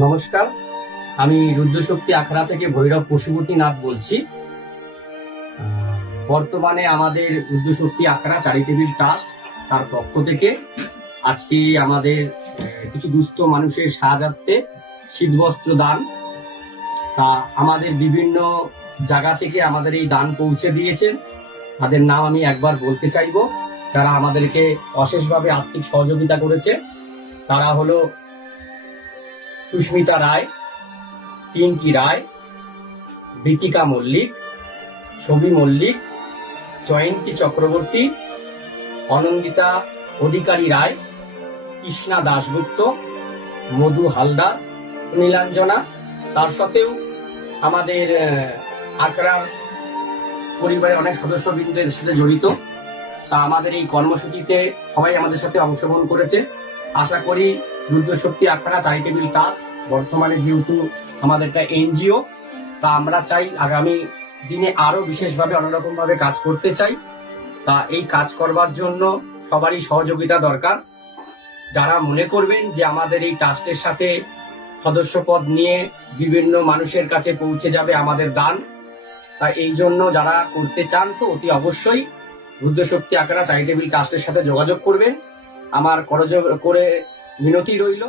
নমস্কার, আমি রুদ্রশক্তি আখড়া থেকে ভৈরব পশুপতিনাথ বলছি। বর্তমানে আমাদের রুদ্রশক্তি আখড়া চ্যারিটেবল ট্রাস্ট তার পক্ষ থেকে আজকে আমাদের কিছু দুস্থ মানুষের সাহায্যার্থে শীতবস্ত্র দান। তা আমাদের বিভিন্ন জায়গা থেকে আমাদের এই দান পৌঁছে দিয়েছেন। তাদের নাম আমি একবার বলতে চাইব, যারা আমাদেরকে অশেষভাবে আর্থিক সহযোগিতা করেছে। তারা হলো সুস্মিতা রায়, পিঙ্কি রায়, বীতিকা মল্লিক, ছবি মল্লিক, জয়ন্তী চক্রবর্তী, অনন্দিতা অধিকারী রায়, কৃষ্ণা দাশগুপ্ত, মধু হালদার, নীলাঞ্জনা। তার সাথেও আমাদের আখড়ার পরিবারের অনেক সদস্যবৃন্দের সাথে জড়িত। তা আমাদের এই কর্মসূচিতে সবাই আমাদের সাথে অংশগ্রহণ করেছে। আশা করি রুদ্রশক্তি আখড়া চ্যারিটেবল ট্রাস্ট বর্তমানে যেহেতু আমাদের একটা এনজিও, তা আমরা চাই আগামী দিনে আরো বিশেষভাবে অন্যরকম ভাবে কাজ করতে চাই। তা এই কাজ করবার জন্য সবারই সহযোগিতা দরকার। যারা মনে করবেন যে আমাদের এই ট্রাস্টের সাথে সদস্যপদ নিয়ে বিভিন্ন মানুষের কাছে পৌঁছে যাবে আমাদের দান, তা এই জন্য যারা করতে চান তো অতি অবশ্যই রুদ্রশক্তি আখড়া চ্যারিটেবল ট্রাস্টের সাথে যোগাযোগ করবেন। আমার করজোড়ে করে মিনতি রইল।